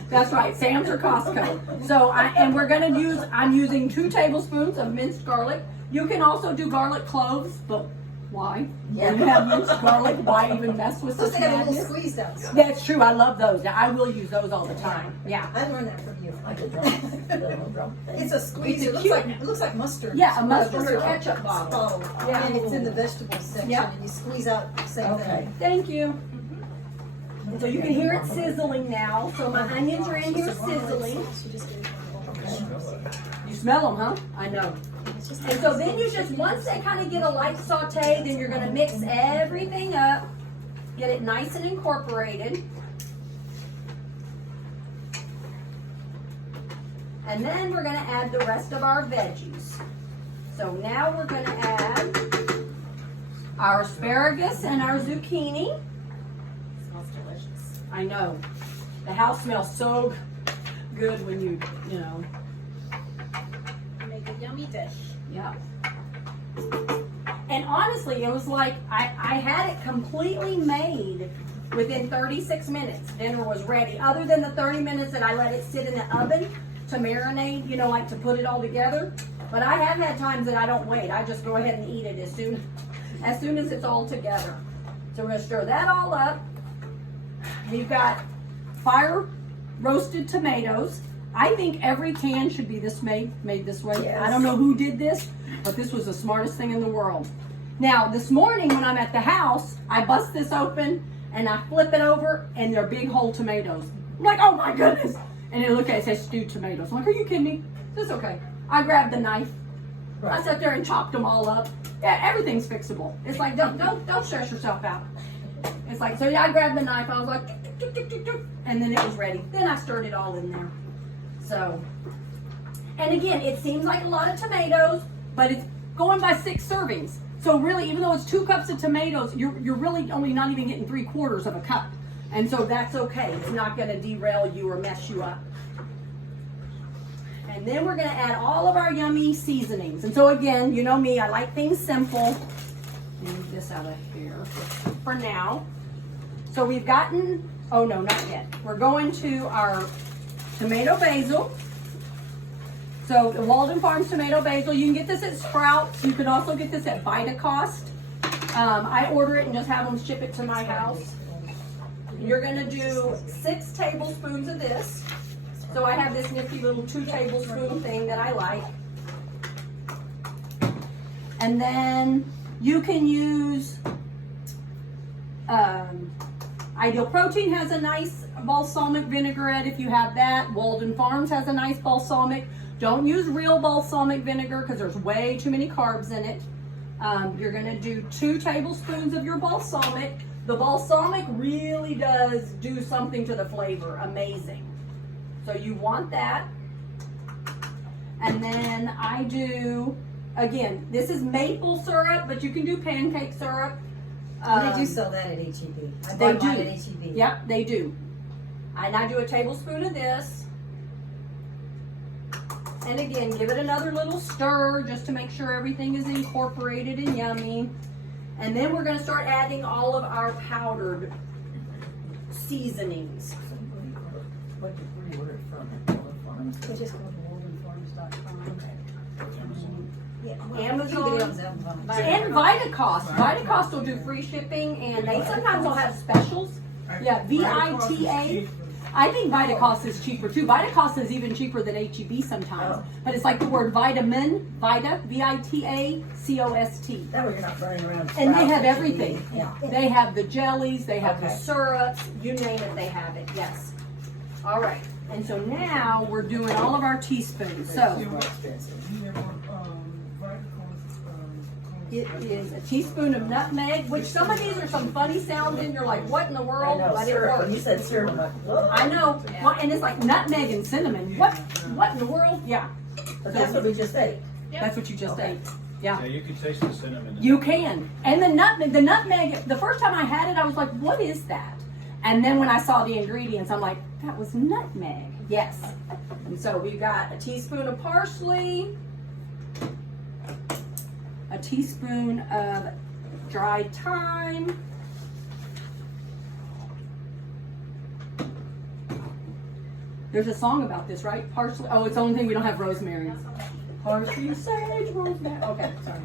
That's right, Sam's or Costco. So I'm using 2 tablespoons of minced garlic. You can also do garlic cloves, but why? When you have minced garlic, why even mess with Plus such they got a little madness? squeezed out. That's true, I love those. Now, I will use those all the time. Yeah. I learned that from you. Like a drum thing. It's a squeeze. It's It looks like mustard. Yeah, a mustard or ketchup bottle. bottle. Yeah. And it's in the vegetables section. Yep. And you squeeze out the same Okay. thing. Thank you. So you can hear it sizzling now. So my onions are in here sizzling. You smell them, huh? I know. And so then you just, once they kind of get a light saute, then you're going to mix everything up, get it nice and incorporated. And then we're going to add the rest of our veggies. So now we're going to add our asparagus and our zucchini. Smells delicious. I know. The house smells so good when you know. Make a yummy dish. Yeah. And honestly, it was like I had it completely made within 36 minutes. Dinner was ready. Other than the 30 minutes that I let it sit in the oven to marinate, you know, like to put it all together. But I have had times that I don't wait. I just go ahead and eat it as soon as it's all together. So we're gonna stir that all up. We've got fire roasted tomatoes. I think every can should be made this way. Yes. I don't know who did this, but this was the smartest thing in the world. Now, this morning when I'm at the house, I bust this open and I flip it over and they're big whole tomatoes. I'm like, oh my goodness. And then look at it, it says stewed tomatoes. I'm like, are you kidding me? That's okay. I grabbed the knife. I sat there and chopped them all up. Yeah, everything's fixable. It's like, don't stress yourself out. It's like, so yeah, I grabbed the knife. I was like, tuk, tuk, tuk, tuk, tuk, and then it was ready. Then I stirred it all in there. So, and again, it seems like a lot of tomatoes, but it's going by 6 servings. So really, even though it's 2 cups of tomatoes, you're really only not even getting 3/4 of a cup. And so that's okay. It's not going to derail you or mess you up. And then we're going to add all of our yummy seasonings. And so again, you know me, I like things simple. Move this out of here for now. So we've gotten, oh no, not yet. We're going to our tomato basil. So the Walden Farms tomato basil, you can get this at Sprouts. You can also get this at Vitacost. I order it and just have them ship it to my house. You're gonna do 6 tablespoons of this. So I have this nifty little 2 tablespoon thing that I like. And then you can use, Ideal Protein has a nice balsamic vinaigrette if you have that. Walden Farms has a nice balsamic. Don't use real balsamic vinegar because there's way too many carbs in it. You're gonna do 2 tablespoons of your balsamic. The balsamic really does do something to the flavor. Amazing. So you want that. And then I do, again, this is maple syrup, but you can do pancake syrup. They do sell that at HEB. I They bought mine do. at HEB. Yep, they do. And I do a tablespoon of this. And again, give it another little stir just to make sure everything is incorporated and yummy. And then we're going to start adding all of our powdered seasonings. Where do you order it from? So just go to waldenfarms.com. Yeah, well, Amazon. you can get it on Amazon. And Vitacost. Vitacost will do free shipping, and they sometimes will have specials. Yeah, VITA. I think Vitacost is cheaper too. Vitacost is even cheaper than HEB sometimes. Oh. But it's like the word vitamin, Vita, VITACOST. That way you're not running around. And they have Sprouts, everything. Yeah. They have the jellies, they have the Okay. syrups, you name it, they have it, yes. All right, and so now we're doing all of our teaspoons. So it is a teaspoon of nutmeg, which some of these are some funny sounds and you're like, what in the I world? know, But it syrup. works. When you said syrup, I'm like, whoa. I know, well, and it's like nutmeg and cinnamon. What in the world? Yeah, But that's what we just ate. that's what you just Okay. ate. Yeah. Yeah, you can taste the cinnamon. You can. And the nutmeg, the first time I had it, I was like, what is that? And then when I saw the ingredients, I'm like, that was nutmeg. Yes. And so we've got a teaspoon of parsley, a teaspoon of dried thyme, there's a song about this, right? Parsley. Oh, it's the only thing we don't have rosemary. Parsley, sage, rosemary. Okay, sorry.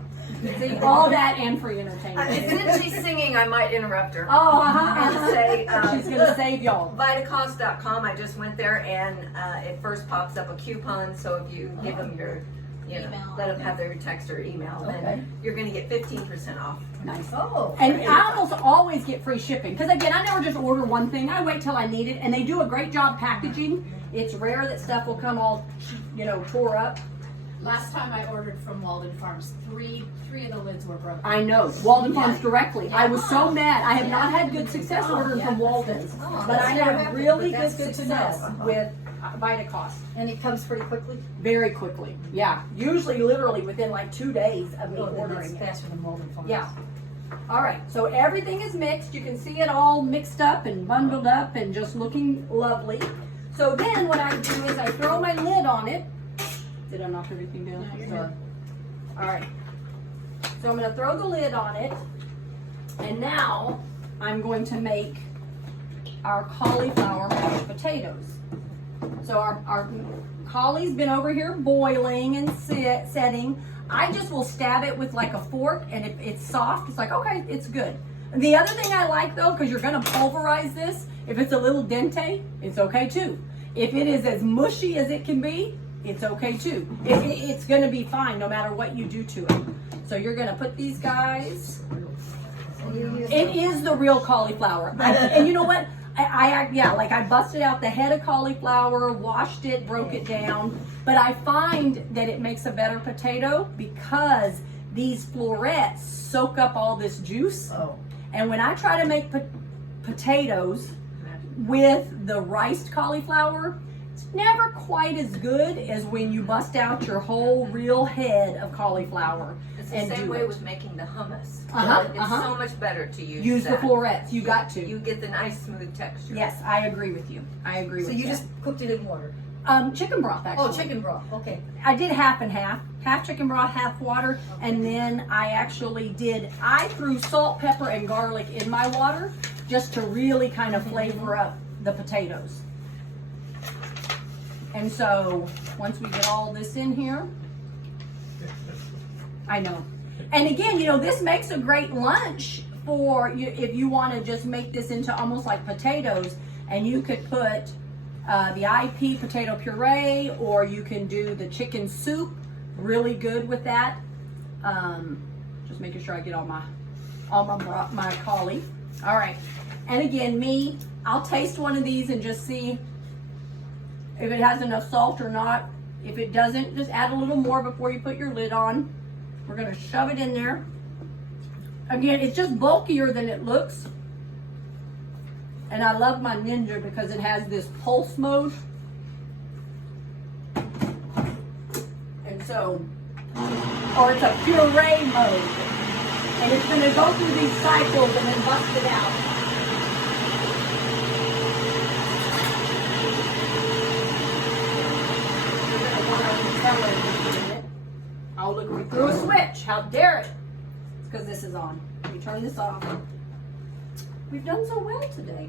See, all that and free entertainment. Since she's singing, I might interrupt her. Oh, And say, she's gonna save y'all. Vitacost.com, I just went there and it first pops up a coupon, so if you give them your, Email. let them have their text or email, Okay. then you're gonna get 15% off. Nice. Oh. And I almost always get free shipping because again, I never just order one thing. I wait till I need it, and they do a great job packaging. It's rare that stuff will come all, tore up. Last time I ordered from Walden Farms, three of the lids were broken. I know Walden Farms directly. I was so mad. I have not had good success ordering from Walden's, but I have really good success with Vitacost. And it comes pretty quickly. Very quickly. Yeah, usually literally within like 2 days of me Oh, then it's ordering it. faster than Walden Farms. Yeah. All right, so everything is mixed. You can see it all mixed up and bundled up and just looking lovely. So then what I do is I throw my lid on it. Did I knock everything down? No, you're Sorry. All right. So I'm going to throw the lid on it. And now I'm going to make our cauliflower mashed potatoes. So our caulif's been over here boiling and setting. I just will stab it with like a fork, and if it's soft, it's like, okay, it's good. The other thing I like though, because you're gonna pulverize this, if it's a little dente, it's okay too. If it is as mushy as it can be, it's okay too. It's gonna be fine no matter what you do to it. So you're gonna put these guys. It is the real cauliflower. And you know what? I busted out the head of cauliflower, washed it, broke it down. But I find that it makes a better potato because these florets soak up all this juice. Oh. And when I try to make potatoes with the riced cauliflower, it's never quite as good as when you bust out your whole real head of cauliflower. It's the and same do way it. with making the hummus. Uh-huh, It's uh-huh. so much better to Use the that. florets. You got to. You get the nice smooth texture. Yes, I agree with you. I agree So with you that. just cooked it in water. Chicken broth actually. Oh, chicken broth. Okay. I did half and half. Half chicken broth, half water, and then I threw salt, pepper, and garlic in my water just to really kind of flavor up the potatoes. And so once we get all this in here, I know. And again, this makes a great lunch for you if you want to just make this into almost like potatoes, and you could put the IP potato puree, or you can do the chicken soup. Really good with that. Just making sure I get all my cauli. All right. And again, I'll taste one of these and just see if it has enough salt or not. If it doesn't, just add a little more before you put your lid on. We're gonna shove it in there. Again, it's just bulkier than it looks. And I love my Ninja because it has this pulse mode. And so, or it's a puree mode. And it's going to go through these cycles and then bust it out. You're going to want our Nutella in a minute. Oh, look, we threw a switch. How dare it? It's because this is on. Let me turn this off. We've done so well today.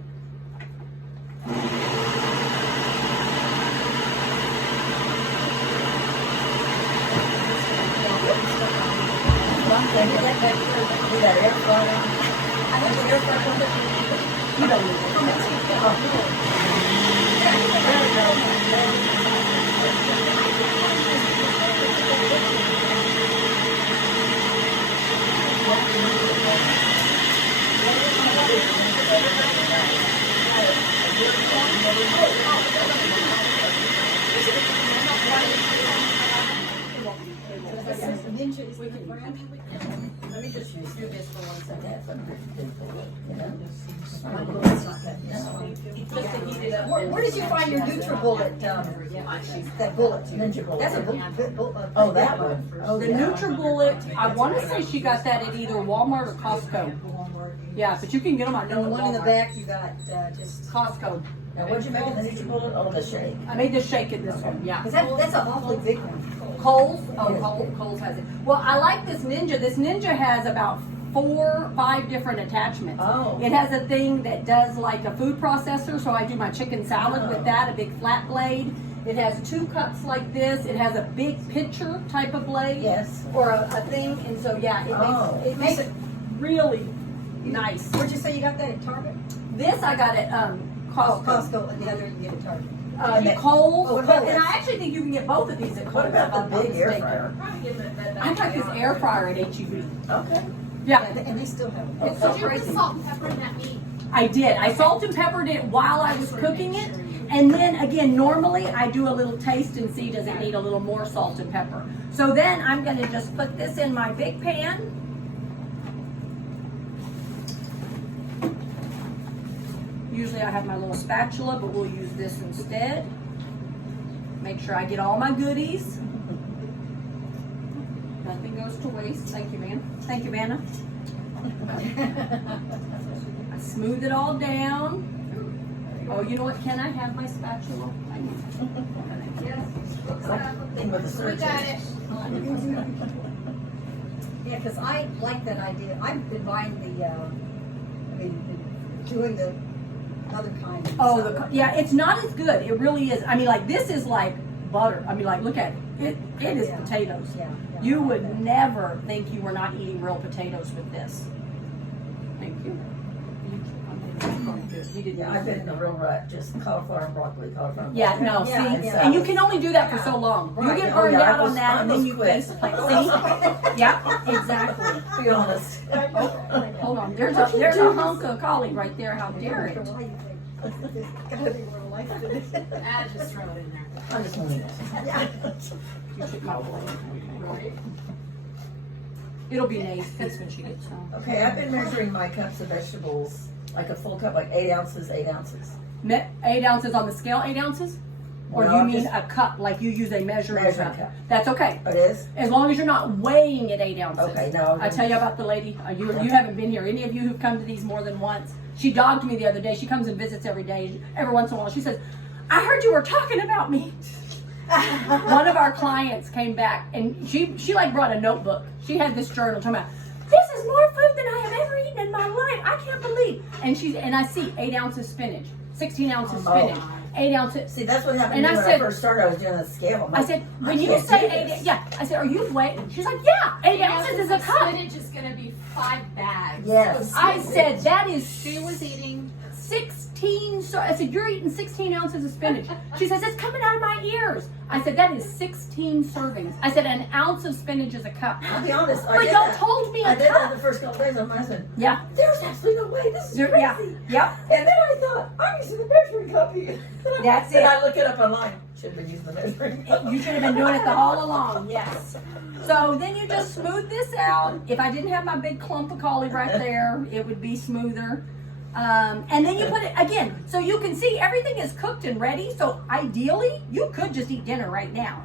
You don't need Ninja is the brand. Let me just do this for 1 second. Just to heat it up. Where did you find your NutriBullet? That bullet. Ninja bullet. That's a bullet. Oh, that one. Oh, The yeah. NutriBullet, I want to say she got that at either Walmart or Costco. Yeah, but you can get them, I know, And the at one in the Walmart. back you got just. Costco. Now, what'd you make in the Ninja bullet? Oh, the shake. I made the shake in this one, yeah. Cause that's an awfully big one. Kohl's? Oh, Yes. Kohl's has it. Well, I like this Ninja. This Ninja has about 4, 5 different attachments. Oh. It has a thing that does like a food processor, so I do my chicken salad with that, a big flat blade. It has 2 cups like this. It has a big pitcher type of blade. Yes. Or a thing, and so yeah, Oh. it makes it really nice. Where'd you say you got that at Target? This I got at Costco. Costco, and the other you can get at Target. Kohl's, Oh, Kohl's. and I actually think you can get both of these at Kohl's. What about if I'm the not big air mistaken. fryer? I got this air fryer at HEB. Okay. Yeah, And they still have it. it's so Did you put crazy. salt and pepper in that meat? I did. I salt and peppered it while I was cooking it. And then again, normally I do a little taste and see does it need a little more salt and pepper. So then I'm going to just put this in my big pan. Usually I have my little spatula, but we'll use this instead. Make sure I get all my goodies. Nothing goes to waste. Thank you, man. Thank you, Vanna. I smooth it all down. Oh, you know what? Can I have my spatula? I need Thing with the We search. got it. Yeah, cause I like that idea. I've been buying doing the other kind. of Oh, stuff. yeah, it's not as good. It really is. I mean, like, this is like butter. I mean, like, look at it. It is Yeah. potatoes. Yeah. You would never think you were not eating real potatoes with this. Thank you. You did Yeah, I've been in a real rut, just cauliflower and broccoli, cauliflower and Yeah, broccoli. no, Yeah, see, yeah. and you can only do that for so long. You Right. get Oh, burned yeah, out on that, and then you quit. face like, see? Yeah, exactly. Be honest. Hold on, there's a hunk of collie right there. How dare it? Why you think? Gotta be real life to this. Just throw it in there. I just want it. You should probably. It'll be Nate's piece when she gets home. Okay, I've been measuring my cups of vegetables, like a full cup, like 8 ounces, 8 ounces. 8 ounces on the scale, 8 ounces? Or No, you I'm mean just- a cup, like you use a measuring Measuring cup? cup. That's okay. Oh, it is? As long as you're not weighing it 8 ounces. Okay, no. I tell you about the lady, you haven't been here. Any of you who've come to these more than once, she dogged me the other day. She comes and visits every day. Every once in a while, she says, I heard you were talking about me. One of our clients came back and she like brought a notebook. She had this journal talking about, this is more food than I have ever eaten in my life. I can't believe. And I see 8 ounces spinach, 16 ounces spinach, 8 ounces. See, that's what happened And to me I when I said- first started. I was doing a scale. I'm I like, said, I when you can't say do 8, this. yeah. I said, are you weighing? She's like, yeah, 8 ounces is a cup. Spinach is gonna be 5 bags. Yes. I said, that is She was eating. 16. So I said, you're eating 16 ounces of spinach. She says, it's coming out of my ears. I said, that is 16 servings. I said, an ounce of spinach is a cup. I'll be honest. I But did y'all that. told me I a did that cup. the first couple days. I said, Yeah. there's absolutely no way. This is There- crazy. yeah. Yep. And then I thought, I'm using the measuring cup here. That's Then it. I look it up online. Should have been using the measuring cup. You should have been doing it the all along, yes. So then you just smooth this out. If I didn't have my big clump of cauli right there, it would be smoother. And then you put it again, so you can see everything is cooked and ready. So ideally, you could just eat dinner right now.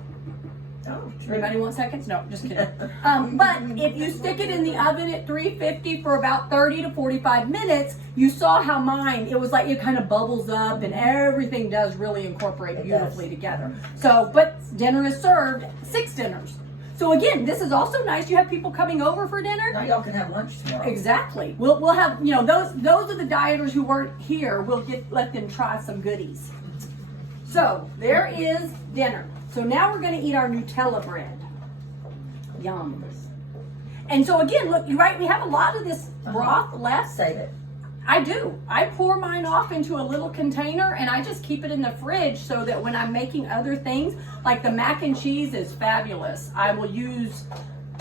Oh, true. Anybody want seconds? No, just kidding. But if you stick it in the oven at 350 for about 30 to 45 minutes, you saw how mine, it was like it kind of bubbles up and everything does really incorporate It beautifully does. together. So, but dinner is served, 6 dinners. So again, this is also nice. You have people coming over for dinner. Now y'all can have lunch tomorrow. Exactly. We'll have, you know, those are the dieters who weren't here. We'll let them try some goodies. So there is dinner. So now we're going to eat our Nutella bread. Yum. And so again, look, you're right. We have a lot of this broth left. Save it. I do. I pour mine off into a little container and I just keep it in the fridge so that when I'm making other things, like the mac and cheese is fabulous. I will use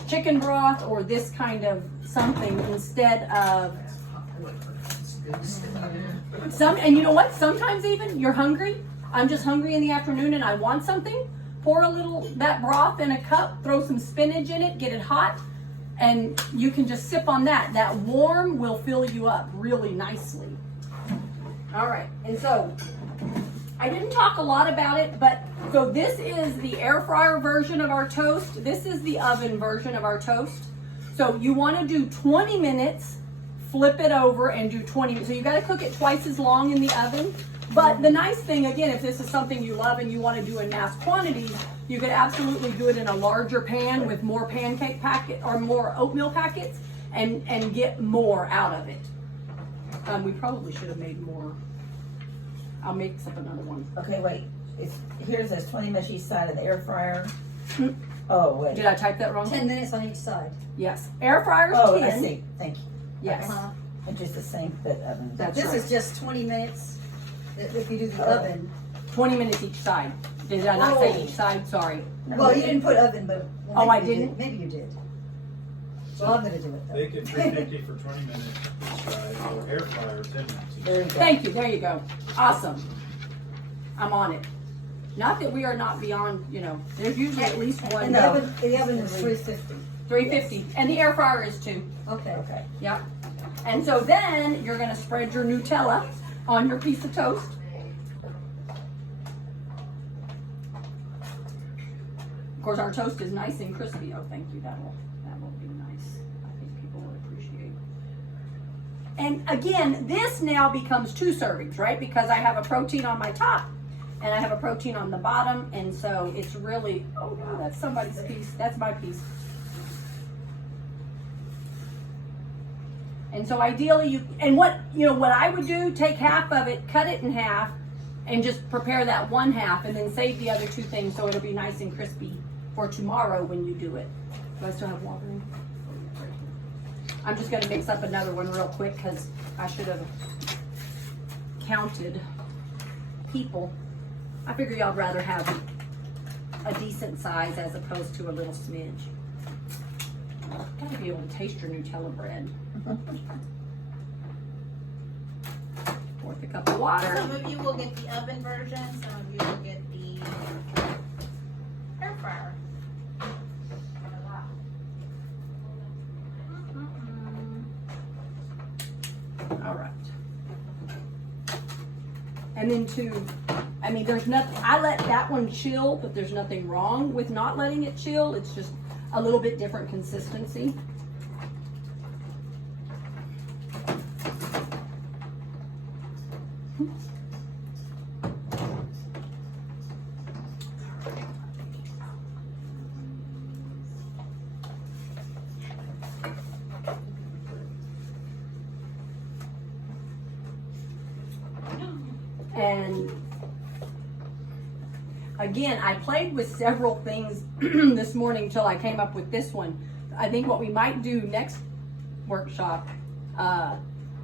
chicken broth or this kind of something instead of and you know what? Sometimes even you're hungry. I'm just hungry in the afternoon and I want something. Pour a little that broth in a cup, throw some spinach in it, get it hot, and you can just sip on that. That warm will fill you up really nicely. All right, and so I didn't talk a lot about it, but so this is the air fryer version of our toast. This is the oven version of our toast. So you want to do 20 minutes, flip it over and do 20 minutes. So you got to cook it twice as long in the oven. But the nice thing, again, if this is something you love and you want to do in mass quantities, you could absolutely do it in a larger pan with more pancake packet or more oatmeal packets and get more out of it. We probably should have made more. I'll mix up another one. Okay, wait. Here's this 20 minutes each side of the air fryer. Oh, wait. Did I type that wrong? 10 minutes on each side. Yes. Air fryer's 10. Oh, I see. Thank you. Yes. And just the same that oven. That's This right. is just 20 minutes if you do the Oh. oven. 20 minutes each side. Did I not say each side? Sorry. Well, you didn't put oven, but well, Oh, I maybe you didn't? did. Maybe you did. So I'm gonna do it though. Bake at 350 for 20 minutes each side, or air fryer 10 minutes each. There you go. Thank you. There you go. Awesome. I'm on it. Not that we are not beyond, you know, there's usually at least one. And No. the oven is 350. 350. And the air fryer is 2. Okay. Okay. Yep. And so then you're going to spread your Nutella on your piece of toast. Of course, our toast is nice and crispy. Oh, thank you. That will be nice. I think people will appreciate. And again, this now becomes 2 servings, right? Because I have a protein on my top and I have a protein on the bottom. And so it's really, oh, no, that's somebody's piece. That's my piece. And so ideally what I would do, take half of it, cut it in half, and just prepare that one half and then save the other 2 things so it'll be nice and crispy for tomorrow when you do it. Do I still have water in? I'm just gonna mix up another one real quick because I should have counted people. I figure y'all rather have a decent size as opposed to a little smidge. Gotta be able to taste your Nutella bread. Fourth a cup of water. Some of you will get the oven version, some of you will get the air fryer. All right. And then there's nothing, I let that one chill, but there's nothing wrong with not letting it chill. It's just a little bit different consistency. And again, I played with several things this morning till I came up with this one. I think what we might do next workshop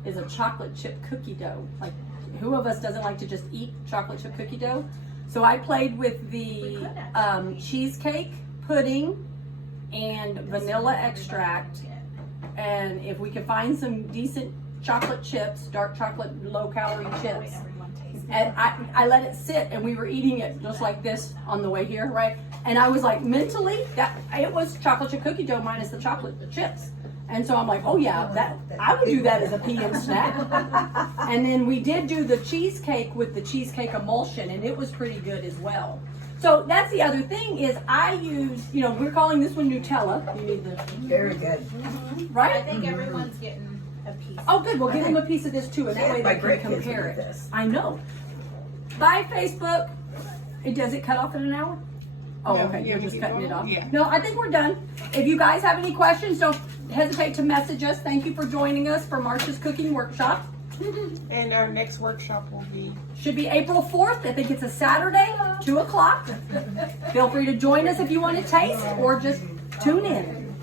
is a chocolate chip cookie dough. Like, who of us doesn't like to just eat chocolate chip cookie dough? So I played with the cheesecake pudding and vanilla extract. And if we could find some decent chocolate chips, dark chocolate, low calorie chips. And I let it sit and we were eating it just like this on the way here, right? And I was like, mentally, that it was chocolate chip cookie dough minus the chocolate chips. And so I'm like, oh yeah, that I would do that as a PM snack. And then we did do the cheesecake with the cheesecake emulsion, and it was pretty good as well. So that's the other thing is I use, we're calling this one Nutella. You need the Very good. I right? think everyone's getting a piece. Oh, good. We'll I give them a think- piece of this too, and that way My they great can kids would compare do it. this. I know. Bye, Facebook. Does it cut off in an hour? Oh, Yeah, okay. yeah, You're we just can cutting go it off. on. Yeah. No, I think we're done. If you guys have any questions, don't hesitate to message us. Thank you for joining us for Marcia's Cooking Workshop. And our next workshop will be Should be April 4th. I think it's a Saturday, 2 o'clock. Feel free to join us if you want to taste or just tune in.